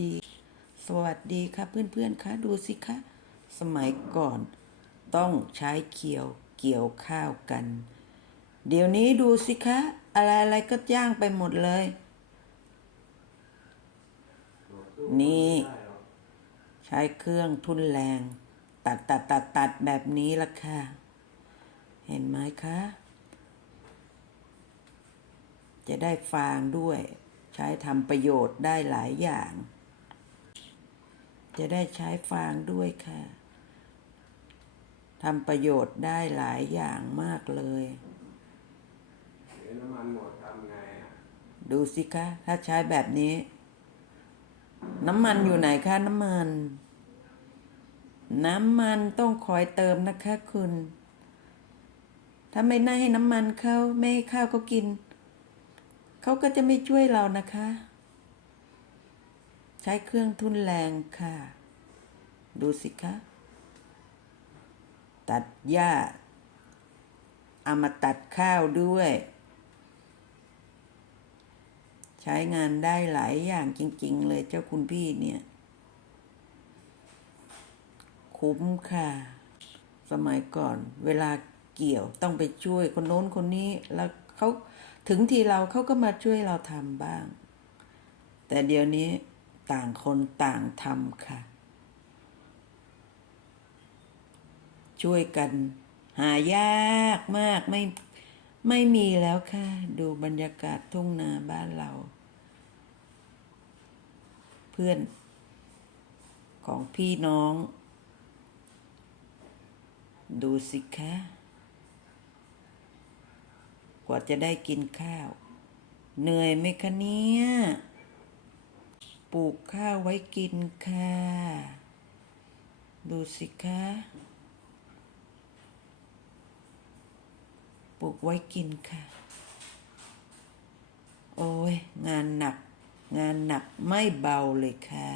ดี สวัสดีค่ะเพื่อนๆคะดูสิคะ สมัยก่อน ต้องใช้เคียวเกี่ยวข้าวกัน เดี๋ยวนี้ดูสิคะ อะไรๆก็ย่างไปหมดเลย นี่ ใช้เครื่องทุนแรง ตัดตัดตัดตัดแบบนี้ละค่ะ เห็นไหมคะ จะได้ฟางด้วย ใช้ทำประโยชน์ได้หลายอย่าง จะได้ใช้ฟางด้วยค่ะทำประโยชน์ได้หลายอย่างมากเลยเดี๋ยวน้ำมันหมดทำไงอะดูสิคะ ถ้าใช้แบบนี้ น้ำมันอยู่ไหนคะน้ำมัน น้ำมันต้องคอยเติมนะคะคุณ ถ้าไม่น่าให้น้ำมันเขาไม่ให้ข้าวเขากิน เขาก็จะไม่ช่วยเรานะคะใช้เครื่องทุนแรงค่ะ ดูสิคะ ตัดหญ้า เอามาตัดข้าวด้วย ใช้งานได้หลายอย่างจริง ๆ เลยเจ้าคุณพี่เนี่ย คุ้มค่ะ สมัยก่อนเวลาเกี่ยวต้องไปช่วยคนโน้นคนนี้แล้วเขาถึงทีเราเขาก็มาช่วยเราทำบ้าง แต่เดี๋ยวนี้ ต่างคนต่างทำค่ะ ช่วยกัน หายากมากไม่ไม่มีแล้วค่ะ ดูบรรยากาศทุ่งนาบ้านเรา เพื่อนของพี่น้อง ดูสิคะกว่าจะได้กินข้าว เหนื่อยไหมคะเนี่ย ปลูกข้าวไว้กินค่ะ ดูสิคะปลูกไว้กินค่ะ โอ้ย งานหนัก งานหนักไม่เบาเลยค่ะ